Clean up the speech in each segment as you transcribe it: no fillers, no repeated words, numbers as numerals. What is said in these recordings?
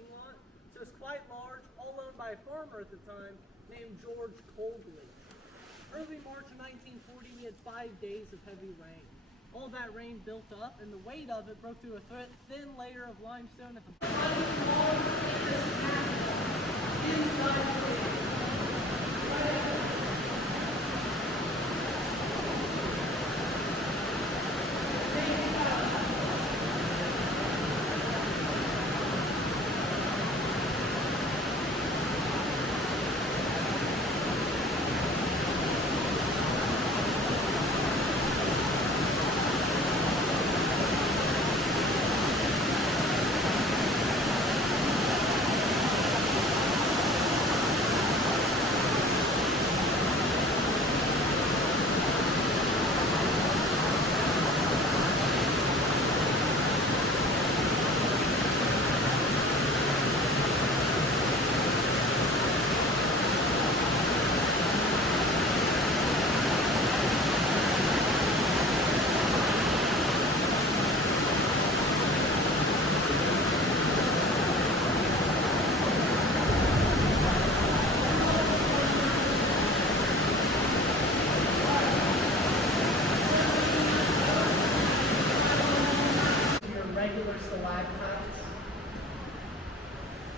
parking lot. So it's quite large, all owned by a farmer at the time named George Coldley. Early March of 1940, we had 5 days of heavy rain. All that rain built up, and the weight of it broke through a thin layer of limestone at the bottom.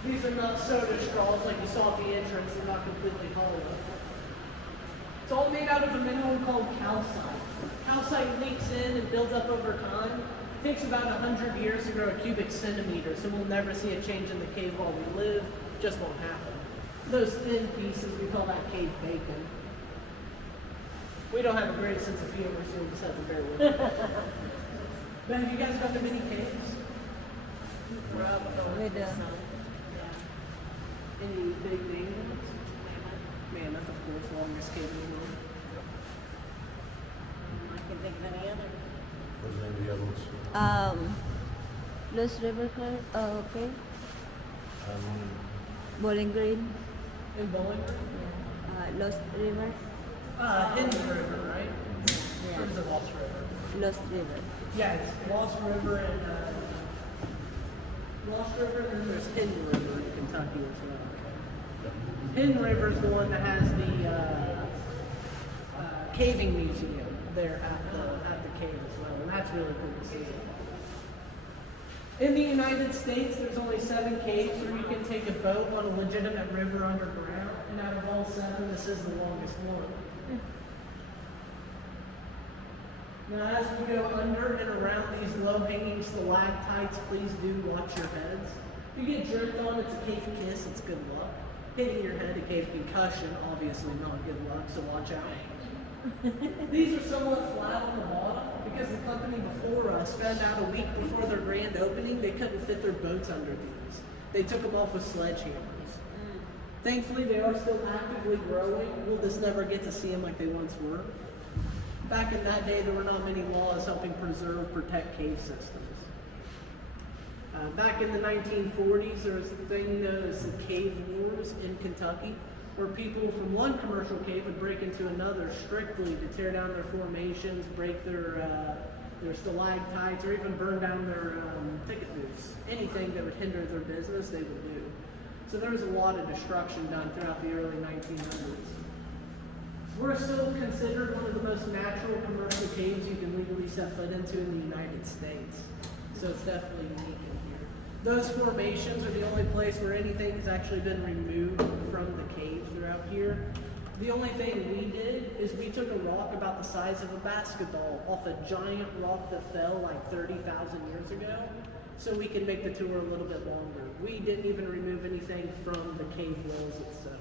These are not soda straws like you saw at the entrance. They're not completely hollow. It's all made out of a mineral called calcite. Calcite leaks in and builds up over time. It takes about 100 years to grow a cubic centimeter, so we'll never see a change in the cave while we live. Just won't happen. Those thin pieces, we call that cave bacon. We don't have a great sense of humor, so we'll just have to bear with it. But have you guys gone to many caves? Any big names? Mammoth, of course, longest cave in the world. I can think of any other. What's the name of the other ones? Lost River Cave, Bowling Green, In Bowling Green? Lost River, Hidden River, right? Yeah. Or is it Lost River? Lost River. Yeah, it's Lost River and Lost River, and then there's Hidden River in Kentucky as well. Hidden River is the one that has the caving museum there at the cave as well, and that's really cool to see. In the United States, there's only 7 caves where you can take a boat on a legitimate river underground, and out of all 7, this is the longest one. Now, as we go under and around these low-hanging stalactites, please do watch your heads. If you get jerked on, it's a cave kiss, it's good luck. Hitting your head, a cave concussion, obviously not good luck, so watch out. These are somewhat flat on the bottom because the company before us found out a week before their grand opening they couldn't fit their boats under these. They took them off with sledgehammers. Thankfully, they are still actively growing. We'll just never get to see them like they once were. Back in that day, there were not many laws helping protect cave systems. Back in the 1940s, there was a thing known as the Cave Wars in Kentucky, where people from one commercial cave would break into another strictly to tear down their formations, break their stalactites, or even burn down their ticket booths. Anything that would hinder their business, they would do. So there was a lot of destruction done throughout the early 1900s. We're still considered one of the most natural commercial caves you can legally set foot into in the United States. So it's definitely unique in here. Those formations are the only place where anything has actually been removed from the cave throughout here. The only thing we did is we took a rock about the size of a basketball off a giant rock that fell like 30,000 years ago, so we could make the tour a little bit longer. We didn't even remove anything from the cave walls itself.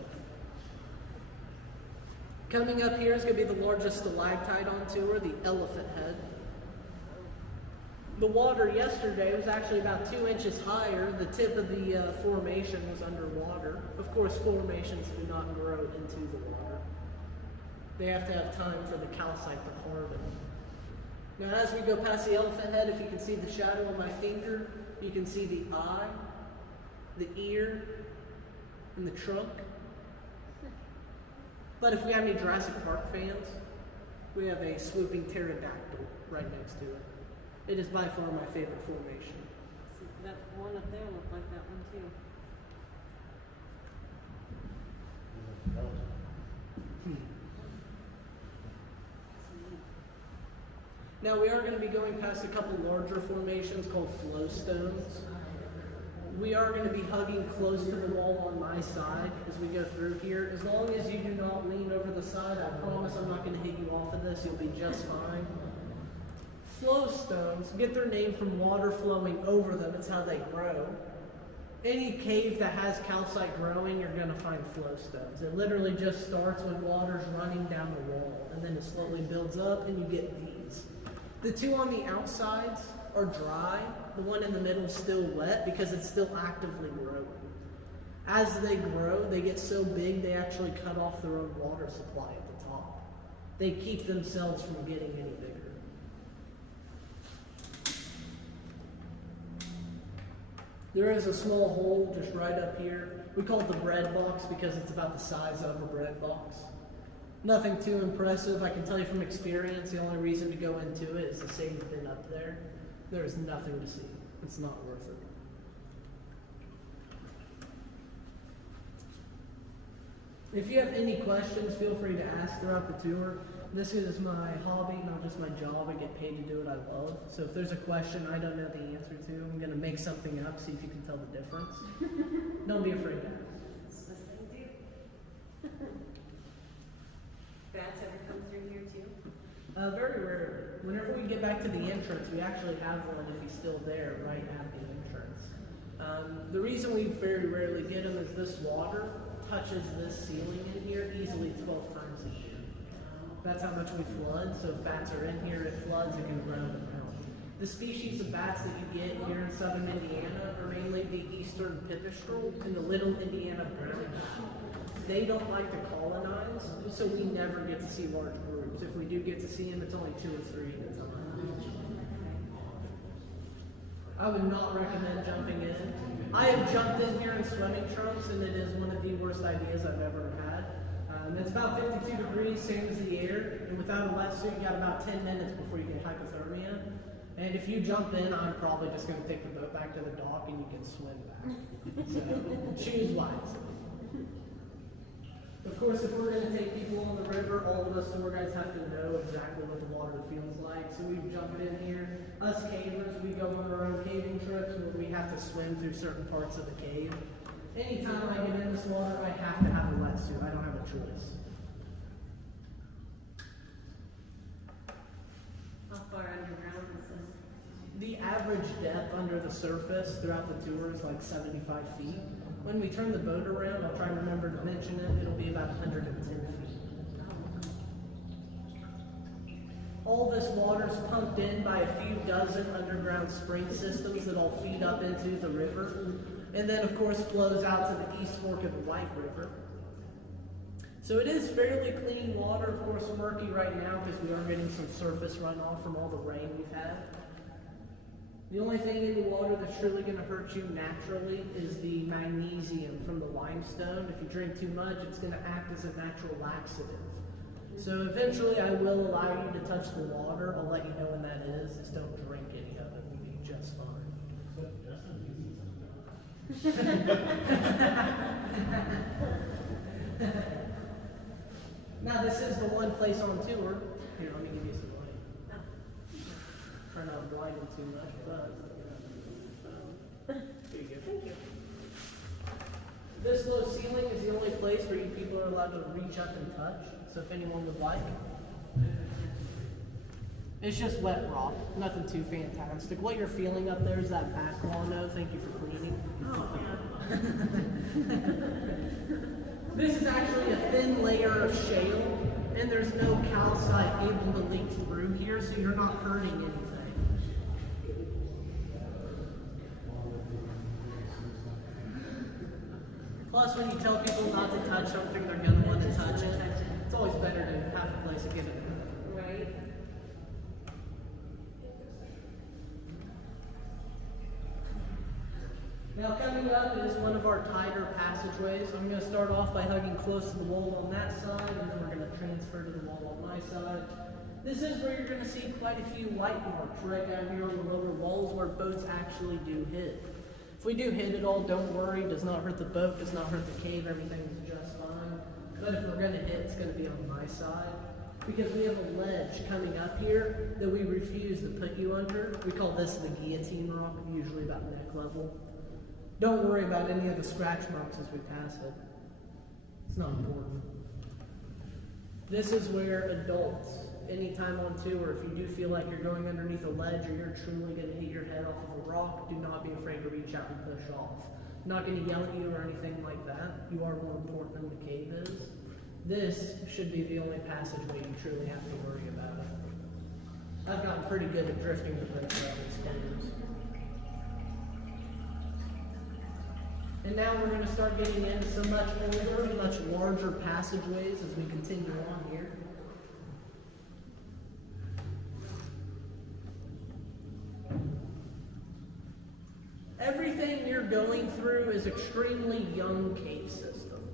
Coming up here is going to be the largest stalactite on tour, the Elephant Head. The water yesterday was actually about 2 inches higher. The tip of the formation was underwater. Of course, formations do not grow into the water. They have to have time for the calcite to harden. Now, as we go past the Elephant Head, if you can see the shadow of my finger, you can see the eye, the ear, and the trunk. But if we have any Jurassic Park fans, we have a Swooping Pterodactyl right next to it. It is by far my favorite formation. That's one of there look like that one too. Now we are going to be going past a couple larger formations called Flowstones. We are going to be hugging close to the wall on my side as we go through here. As long as you do not lean over the side, I promise I'm not going to hit you off of this. You'll be just fine. Flowstones get their name from water flowing over them. It's how they grow. Any cave that has calcite growing, you're going to find flowstones. It literally just starts when water's running down the wall, and then it slowly builds up, and you get these. The two on the outsides are dry. The one in the middle is still wet because it's still actively growing. As they grow, they get so big they actually cut off their own water supply at the top. They keep themselves from getting any bigger. There is a small hole just right up here. We call it the bread box because it's about the size of a bread box. Nothing too impressive. I can tell you from experience, the only reason to go into it is to say you've been up there. There is nothing to see. It's not worth it. If you have any questions, feel free to ask throughout the tour. This is my hobby, not just my job. I get paid to do what I love. So if there's a question I don't know the answer to, I'm going to make something up, see if you can tell the difference. Don't be afraid to ask. That's the best thing to do. Bats ever come through here too? Very rarely. Whenever we get back to the entrance, we actually have one if he's still there right at the entrance. The reason we very rarely get him is this water touches this ceiling in here easily 12 times a year. That's how much we flood, so if bats are in here, it floods, it can roam around. The species of bats that you get here in southern Indiana are mainly the eastern pipistrel and the little Indiana brown. They don't like to colonize, so we never get to see large groups. If we do get to see them, it's only 2 or 3 at a time. I would not recommend jumping in. I have jumped in here in swimming trunks, and it is one of the worst ideas I've ever had. It's about 52 degrees, same as the air, and without a wetsuit, you got about 10 minutes before you get hypothermia. And if you jump in, I'm probably just going to take the boat back to the dock, and you can swim back. So choose wisely. Of course, if we're going to take people on the river, all of us tour guides have to know exactly what the water feels like. So we jump in here. Us cavers, we go on our own caving trips where we have to swim through certain parts of the cave. Anytime I get in this water, I have to have a wetsuit. I don't have a choice. How far underground is this? The average depth under the surface throughout the tour is like 75 feet. When we turn the boat around, I'll try and remember to mention it, it'll be about 110 feet. All this water is pumped in by a few dozen underground spring systems that all feed up into the river, and then of course flows out to the east fork of the White River. So it is fairly clean water, of course murky right now because we are getting some surface runoff from all the rain we've had. The only thing in the water that's truly going to hurt you naturally is the magnesium from the limestone. If you drink too much, it's going to act as a natural laxative. So eventually I will allow you to touch the water. I'll let you know when that is. Just don't drink any of it. We'll be just fine. Now this is the one place on tour. Here, let me give you some light. Try not to blind them too much, but here you go. Thank you. This low ceiling is the only place where you people are allowed to reach up and touch. So if anyone would like. It's just wet rock, nothing too fantastic. What you're feeling up there is that back wall. Thank you for cleaning. Oh, yeah. This is actually a thin layer of shale, and there's no calcite able to leak through here, so you're not hurting anything. Plus, when you tell people not to touch something, they're going to want to touch it. It's always better to have a place to get it. Right? Now coming up is one of our tighter passageways. I'm going to start off by hugging close to the wall on that side, and then we're going to transfer to the wall on my side. This is where you're going to see quite a few light marks right down here on the lower walls where boats actually do hit. If we do hit it all, don't worry. Does not hurt the boat, does not hurt the cave. Everything is just fine. But if we're going to hit, it's going to be on my side. Because we have a ledge coming up here that we refuse to put you under. We call this the guillotine rock, usually about neck level. Don't worry about any of the scratch marks as we pass it. It's not important. This is where adults, anytime on tour, if you do feel like you're going underneath a ledge or you're truly going to hit your head off of a rock, do not be afraid to reach out and push off. I'm not going to yell at you or anything like that. You are more important than the cave is. This should be the only passageway you truly have to worry about. I've gotten pretty good at drifting the boat throughout these caves. And now we're going to start getting into some much older, much larger passageways as we continue on here. Everything you're going through is extremely young cave system.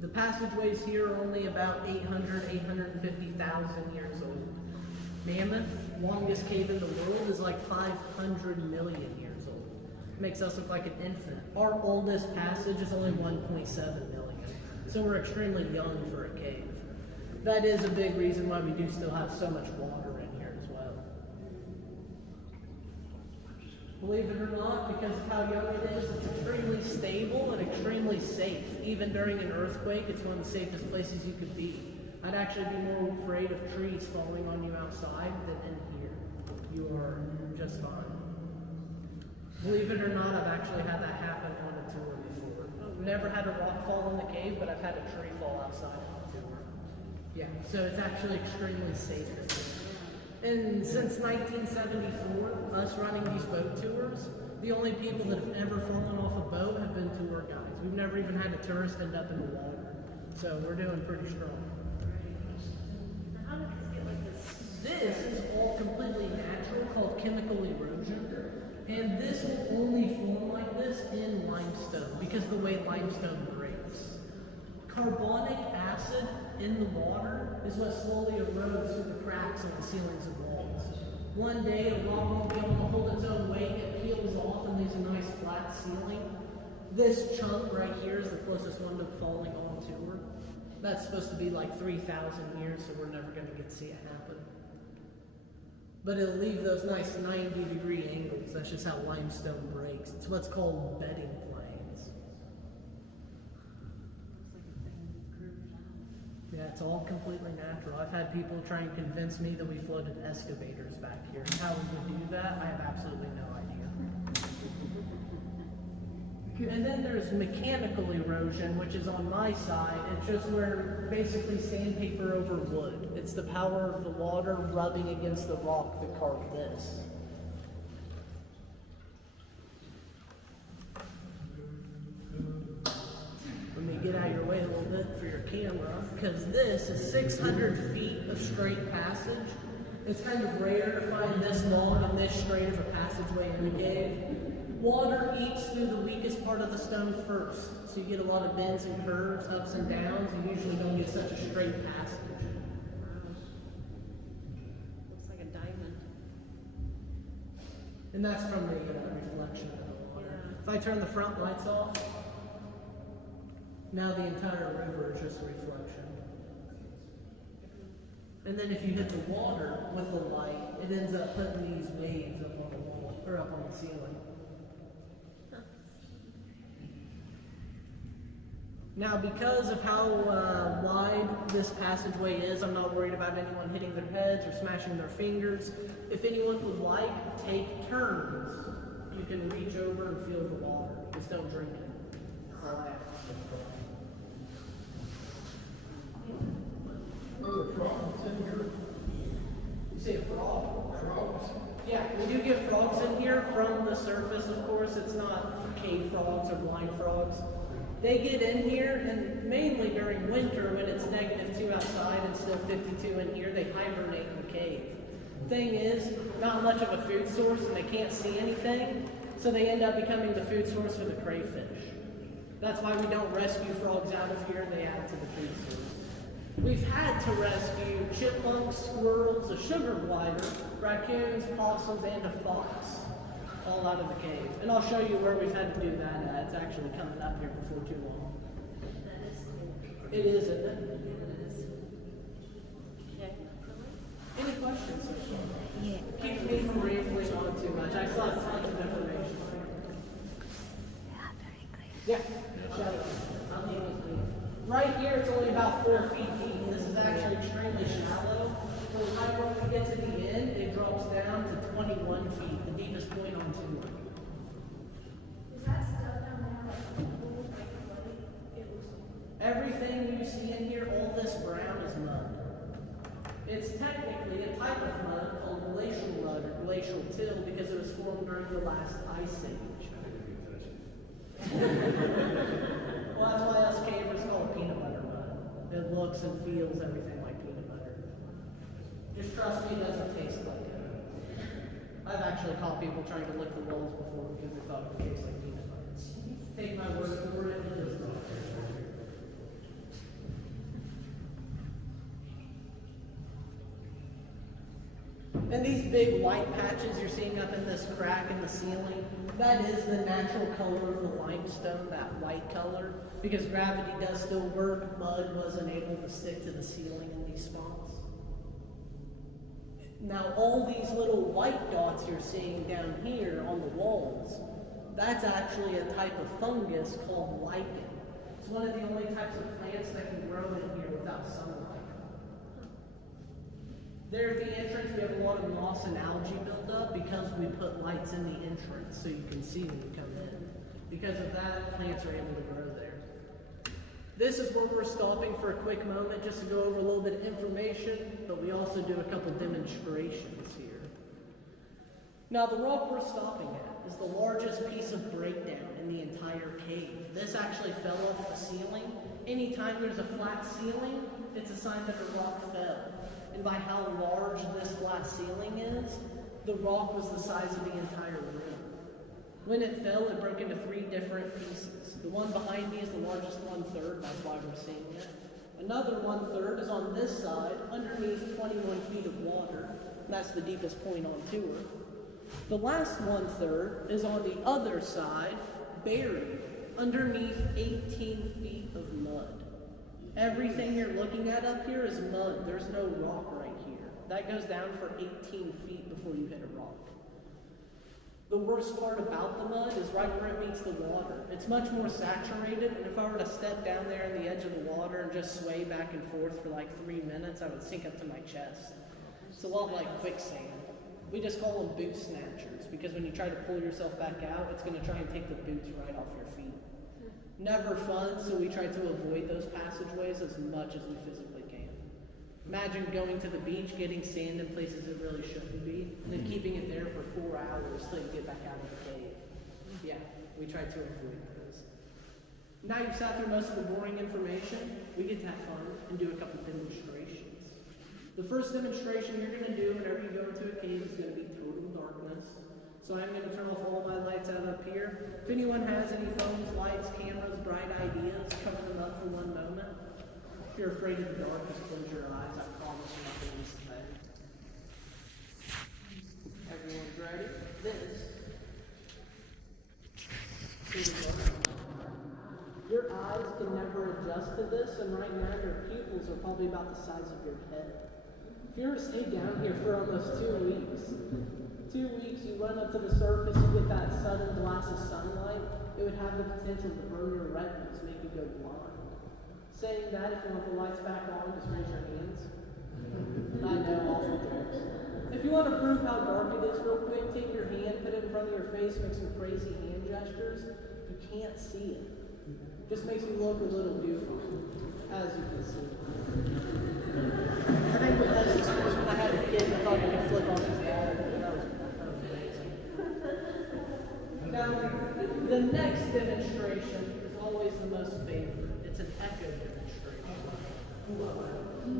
The passageways here are only about 850,000 years old. Mammoth, longest cave in the world, is like 500 million years old. Makes us look like an infant. Our oldest passage is only 1.7 million. So we're extremely young for a cave. That is a big reason why we do still have so much water in here as well. Believe it or not, because of how young it is, it's extremely stable and extremely safe. Even during an earthquake, it's one of the safest places you could be. I'd actually be more afraid of trees falling on you outside than in here. You are just fine. Believe it or not, I've actually had that happen on a tour before. I've never had a rock fall in the cave, but I've had a tree fall outside on a tour. Yeah, so it's actually extremely safe. And since 1974, us running these boat tours, the only people that have ever fallen off a boat have been tour guides. We've never even had a tourist end up in the water. So we're doing pretty strong. Now, how did this get like this? This is all completely natural, called chemical erosion. And this will only form like this in limestone, because the way limestone breaks. Carbonic acid in the water is what slowly erodes through the cracks on the ceilings of walls. One day, a rock won't be able to hold its own weight, it peels off and leaves a nice flat ceiling. This chunk right here is the closest one to falling on tour. That's supposed to be like 3,000 years, so we're never going to get to see it happen. But it'll leave those nice 90-degree angles. That's just how limestone breaks. It's what's called bedding planes. Yeah, it's all completely natural. I've had people try and convince me that we floated excavators back here. How we would do that, I have absolutely no idea. And then there's mechanical erosion, which is on my side. It's just where basically sandpaper over wood. It's the power of the water rubbing against the rock that carved this. Let me get out of your way a little bit for your camera, because this is 600 feet of straight passage. It's kind of rare to find this long and this straight of a passageway in the cave. Water eats through the weakest part of the stone first, so you get a lot of bends and curves, ups and downs. You usually don't get such a straight passage. Looks like a diamond. And that's from the reflection of the water. Yeah. If I turn the front lights off, now the entire river is just a reflection. And then if you hit the water with the light, it ends up putting these waves up on the wall, or up on the ceiling. Now, because of how wide this passageway is, I'm not worried about anyone hitting their heads or smashing their fingers. If anyone would like, take turns. You can reach over and feel the water. Just don't drink it. You say a frog? Frogs? Yeah, we do get frogs in here from the surface, of course. It's not cave frogs or blind frogs. They get in here, and mainly during winter when it's -2 outside and still 52 in here, they hibernate in the cave. Thing is, not much of a food source, and they can't see anything, so they end up becoming the food source for the crayfish. That's why we don't rescue frogs out of here, they add to the food source. We've had to rescue chipmunks, squirrels, a sugar glider, raccoons, possums, and a fox. fall out of the cave. And I'll show you where we've had to do that at. It's actually coming up here before too long. That is cool. It is, isn't it? It is. Okay. Any questions so far? Yeah. Keep me from rambling on too much. I still have tons of information. Yeah, very clear. Yeah. Shut up. Right here, it's only about 4 feet deep. This is actually extremely shallow. By the time when we get to the end, it drops down to 21 feet, the deepest point on tour. Is that stuff down there like cool, like bloody? It looks Everything you see in here, all this brown is mud. It's technically a type of mud called glacial mud or glacial till because it was formed during the last ice age. Well, that's why us cavers call it peanut butter mud. It looks and feels everything like peanut butter. Just trust me, it doesn't taste like it. I've actually caught people trying to lick the walls before because they thought it would taste like peanut butter. Take my word for it, it does not. And these big white patches you're seeing up in this crack in the ceiling, that is the natural color of the limestone, that white color. Because gravity does still work, mud wasn't able to stick to the ceiling in these spots. Now all these little white dots you're seeing down here on the walls, that's actually a type of fungus called lichen. It's one of the only types of plants that can grow in here without sunlight. There at the entrance, we have a lot of moss and algae buildup because we put lights in the entrance so you can see when you come in. Because of that, plants are able to grow there. This is where we're stopping for a quick moment just to go over a little bit of information, but we also do a couple demonstrations here. Now, the rock we're stopping at is the largest piece of breakdown in the entire cave. This actually fell off the ceiling. Anytime there's a flat ceiling, it's a sign that the rock fell. And by how large this flat ceiling is, the rock was the size of the entire room. When it fell, it broke into 3 different pieces. The one behind me is the largest 1/3, that's why we're seeing it. Another 1/3 is on this side, underneath 21 feet of water, and that's the deepest point on tour. The last 1/3 is on the other side, buried underneath 18 feet of mud. Everything you're looking at up here is mud. There's no rock right here. That goes down for 18 feet before you hit a rock. The worst part about the mud is right where it meets the water. It's much more saturated, and if I were to step down there on the edge of the water and just sway back and forth for like 3 minutes, I would sink up to my chest. It's a lot like quicksand. We just call them boot snatchers, because when you try to pull yourself back out, it's going to try and take the boots right off your feet. Never fun, so we try to avoid those passageways as much as we physically can. Imagine going to the beach, getting sand in places it really shouldn't be, and then keeping it there for 4 hours till you get back out of the cave. Yeah, we try to avoid those. Now you've sat through most of the boring information, we get to have fun and do a couple demonstrations. The first demonstration you're going to do whenever you go into a cave is going to be total darkness. So I'm going to turn off all my lights out up here. If anyone has any phones, lights, cameras, bright ideas, cover them up for one moment. If you're afraid of the dark, just close your eyes. I promise you're not going to miss a thing. Everyone's ready? Your eyes can never adjust to this, and right now your pupils are probably about the size of your head. If you were to stay down here for almost 2 weeks, 2 weeks, you run up to the surface, you get that sudden blast of sunlight, it would have the potential to burn your retinas, make you go blind. Saying that, if you want the lights back on, just raise your hands. I know, awful jokes. If you want to prove how dark it is real quick, take your hand, put it in front of your face, make some crazy hand gestures. You can't see it. Just makes you look a little goofy, as you can see. I think with this experience, when I had a kid, I thought you could flip on his ball. That was amazing. Now, the next demonstration is always the most favorite. It's an echo demonstration.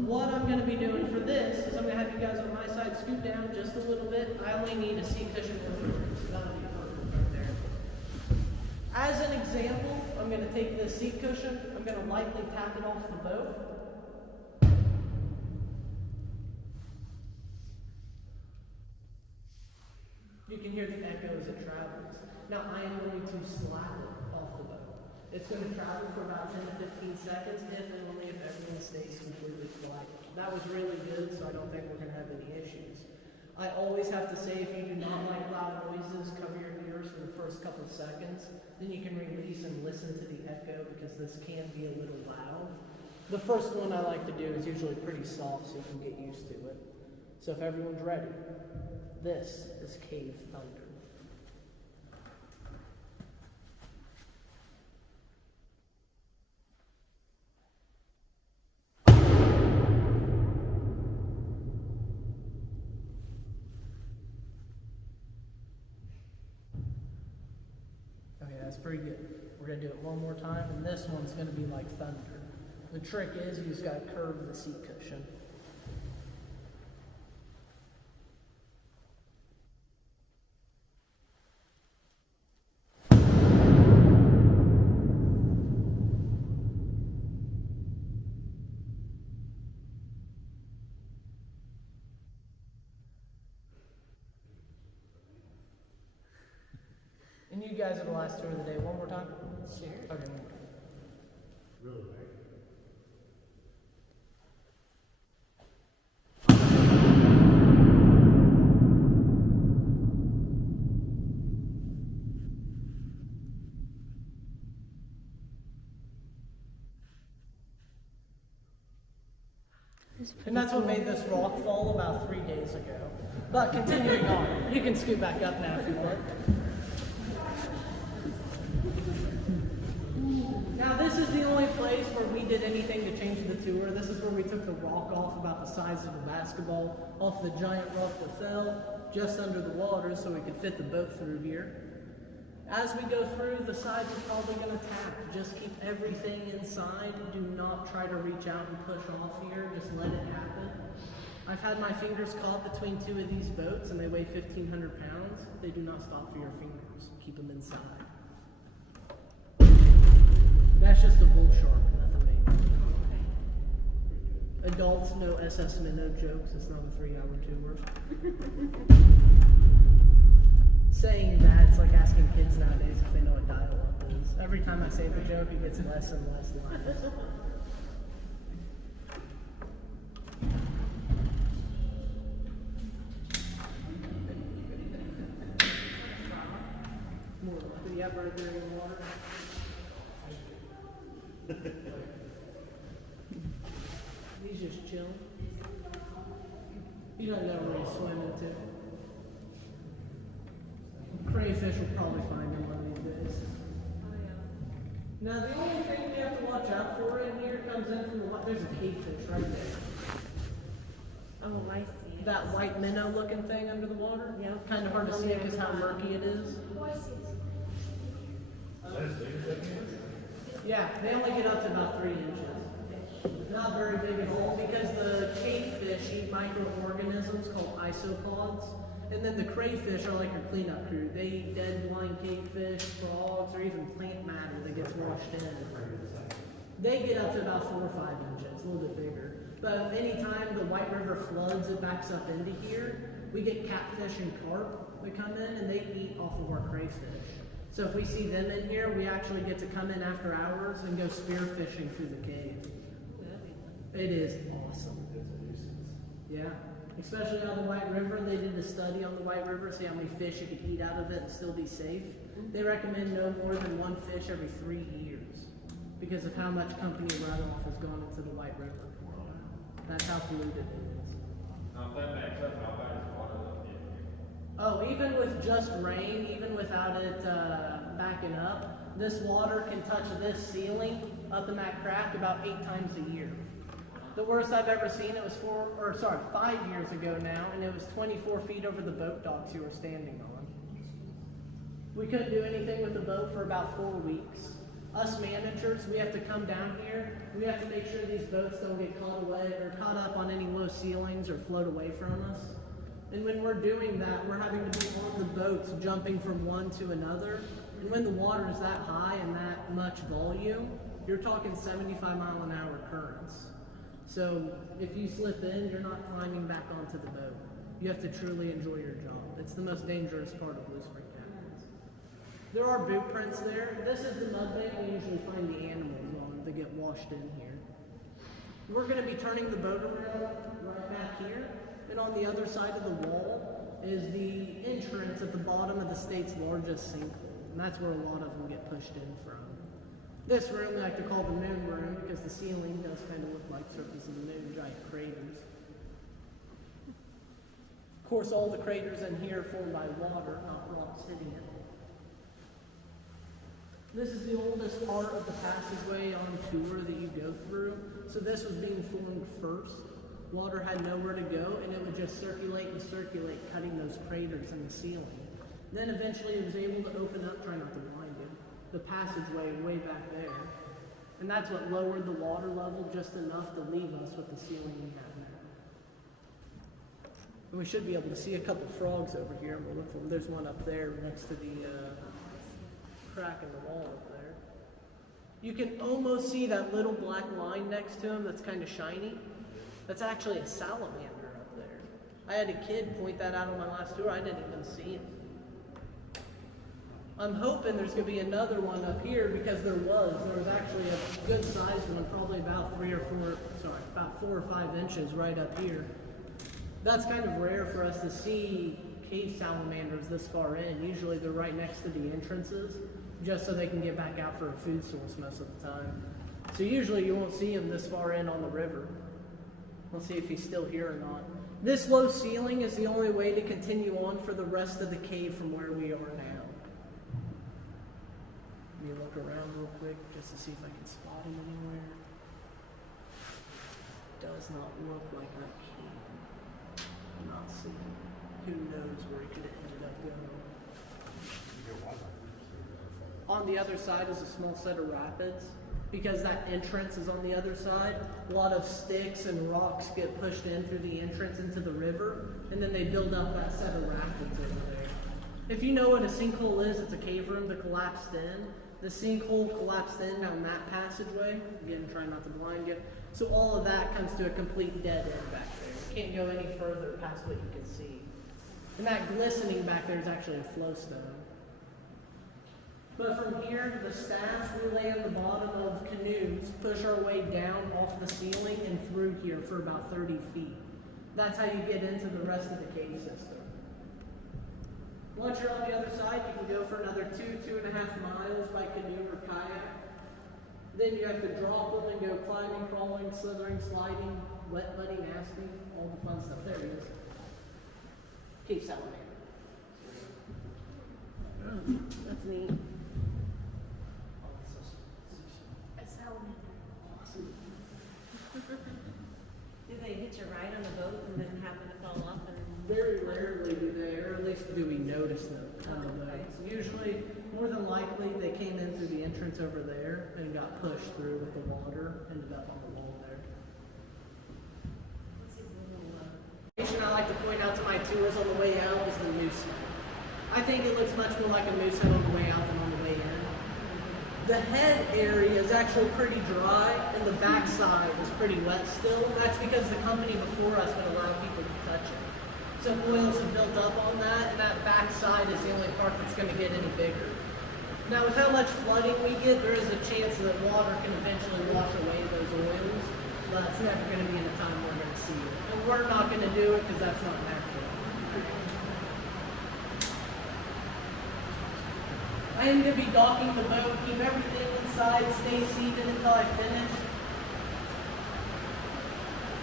What I'm going to be doing for this is I'm going to have you guys on my side scoot down just a little bit. I only need a seat cushion for you, so that'll be perfect right there. As an example, I'm going to take this seat cushion, I'm going to lightly tap it off the boat. You can hear the echo as it travels. Now I am going to slap it off the boat. It's going to travel for about 10 to 15 seconds if and only if everyone stays completely quiet. That was really good, so I don't think we're going to have any issues. I always have to say, if you do not like loud noises, cover your ears for the first couple of seconds. Then you can release and listen to the echo, because this can be a little loud. The first one I like to do is usually pretty soft, so you can get used to it. So if everyone's ready, this is Cave Thunder. Okay, that's pretty good. We're going to do it one more time, and this one's going to be like thunder. The trick is you just got to curve the seat cushion. And you guys are the last tour of the day. One more time? Sure. Okay, one more time. Really? And that's what made this rock fall about 3 days ago. But continuing on, you can scoot back up now if you want. Now this is the only place where we did anything to change the tour. This is where we took the rock off about the size of a basketball, off the giant rock that fell just under the water so we could fit the boat through here. As we go through, the sides are probably going to tap. Just keep everything inside. Do not try to reach out and push off here. Just let it happen. I've had my fingers caught between two of these boats, and they weigh 1,500 pounds. They do not stop for your fingers. Keep them inside. That's just a bull shark, nothing major. Adults, no SS Minnow jokes. It's not a 3-hour tour. Saying that, it's like asking kids nowadays if they know what dial-up is. Every time I say the joke, it gets less and less laughs. More like, yeah, right there in the water. He's just chilling. He doesn't know where he's swimming to. Crayfish will probably find him one of these days. Now the only thing we have to watch out for in here comes in from the there's a cavefish right there. Oh, I see. That white minnow looking thing under the water. Yeah. Kind of hard to see because how murky it is. Yeah, they only get up to about 3 inches. Not very big at all because the cavefish eat microorganisms called isopods. And then the crayfish are like your cleanup crew. They eat dead blind cavefish, frogs, or even plant matter that gets washed in. They get up to about 4 or 5 inches, a little bit bigger. But anytime the White River floods, it backs up into here, we get catfish and carp that come in, and they eat off of our crayfish. So if we see them in here, we actually get to come in after hours and go spearfishing through the cave. It is awesome. Yeah. Especially on the White River, they did a study on the White River, see how many fish you could eat out of it and still be safe. They recommend no more than 1 fish every 3 years because of how much company runoff has gone into the White River. That's how polluted it is. Now, if that backs up, how bad is water level getting here? Oh, even with just rain, even without it backing up, this water can touch this ceiling up in that craft about 8 times a year. The worst I've ever seen, it was 5 years ago now, and it was 24 feet over the boat docks you were standing on. We couldn't do anything with the boat for about 4 weeks. Us managers, we have to come down here. We have to make sure these boats don't get caught away or caught up on any low ceilings or float away from us. And when we're doing that, we're having to be on the boats jumping from one to another. And when the water is that high and that much volume, you're talking 75-mile-an-hour currents. So if you slip in, you're not climbing back onto the boat. You have to truly enjoy your job. It's the most dangerous part of Bluespring Caverns. There are boot prints there. This is the mud bank we usually find the animals on that get washed in here. We're going to be turning the boat around right back here, and on the other side of the wall is the entrance at the bottom of the state's largest sinkhole, and that's where a lot of them get pushed in from. This room we like to call the moon room because the ceiling does kind of look like surface of the moon, giant craters. Of course, all the craters in here are formed by water, not rocks hitting it. This is the oldest part of the passageway on tour that you go through. So this was being formed first. Water had nowhere to go, and it would just circulate and circulate, cutting those craters in the ceiling. Then eventually it was able to open up, try not to blind you, the passageway way back there. And that's what lowered the water level just enough to leave us with the ceiling we have now. And we should be able to see a couple frogs over here. We'll look for them. There's one up there next to the crack in the wall up there. You can almost see that little black line next to him that's kind of shiny. That's actually a salamander up there. I had a kid point that out on my last tour. I didn't even see him. I'm hoping there's going to be another one up here because there was actually a good sized one, probably about 4 or 5 inches right up here. That's kind of rare for us to see cave salamanders this far in. Usually they're right next to the entrances, just so they can get back out for a food source most of the time. So usually you won't see him this far in on the river. We'll see if he's still here or not. This low ceiling is the only way to continue on for the rest of the cave from where we are now. Let me look around real quick just to see if I can spot him anywhere. Does not look like I can. I'm not seeing. Who knows where he could have ended up going. On the other side is a small set of rapids. Because that entrance is on the other side, a lot of sticks and rocks get pushed in through the entrance into the river, and then they build up that set of rapids over there. If you know what a sinkhole is, it's a cave room that collapsed in. The sinkhole collapsed in down that passageway. Again, trying not to blind you. So all of that comes to a complete dead end back there. You can't go any further past what you can see. And that glistening back there is actually a flowstone. But from here, the staff, we lay on the bottom of canoes, push our way down off the ceiling and through here for about 30 feet. That's how you get into the rest of the cave system. Once you're on the other side, you can go for another 2.5 miles by canoe or kayak. Then you have to drop them and go climbing, crawling, slithering, sliding, wet, muddy, nasty, all the fun stuff. There he is. Cave salamander. Oh, that's neat. Do they hitch a ride on the boat and then happen to fall off? And Very rarely do they, or at least do we notice them on the okay. boats. Usually, more than likely, they came in through the entrance over there and got pushed through with the water, ended up on the wall there. what's his little, I like to point out to my tours on the way out is the moose head. I think it looks much more like a moose head on the way out than on the way in. The head area is actually pretty dry, and the backside is pretty wet still. That's because the company before us would allow people to touch it. So oils have built up on that, and that backside is the only part that's going to get any bigger. Now, with how much flooding we get, there is a chance that water can eventually wash away those oils, but it's never going to be in a time we're going to see it. And we're not going to do it because that's not natural. I am going to be docking the boat, keep everything inside, stay seated until I finish.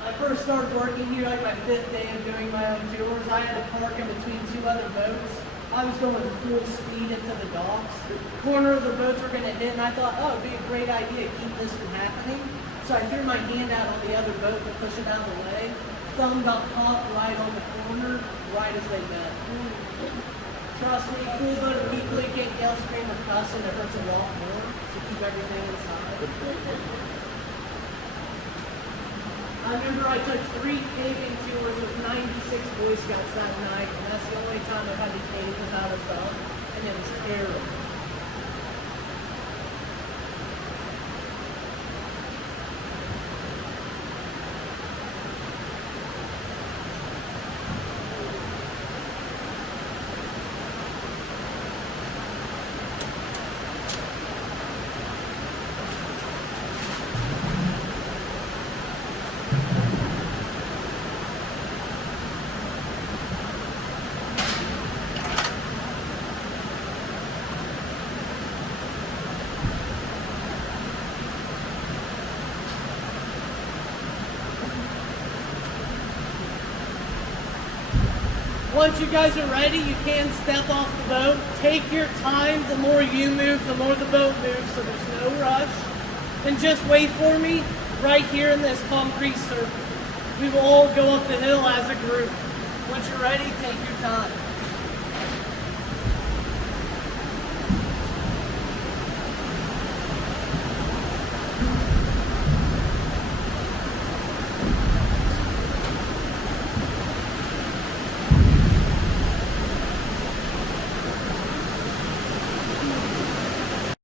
I first started working here like my 5th day of doing my own tours. I had to park in between 2 other boats. I was going full speed into the docks. The corner of the boats were going to hit, and I thought, oh, it'd be a great idea to keep this from happening. So I threw my hand out on the other boat to push it out of the way. Thumb got caught right on the corner, right as they met. Trust me, full boat of people, you can't yell, scream, or cuss, and it hurts a lot more. So keep everything inside. I remember I took 3 caving tours with 96 Boy Scouts that night, and that's the only time I've had to cave without a thumb, and it was terrible. Once you guys are ready, you can step off the boat. Take your time. The more you move, the more the boat moves, so there's no rush. And just wait for me right here in this concrete circle. We will all go up the hill as a group. Once you're ready, take your time.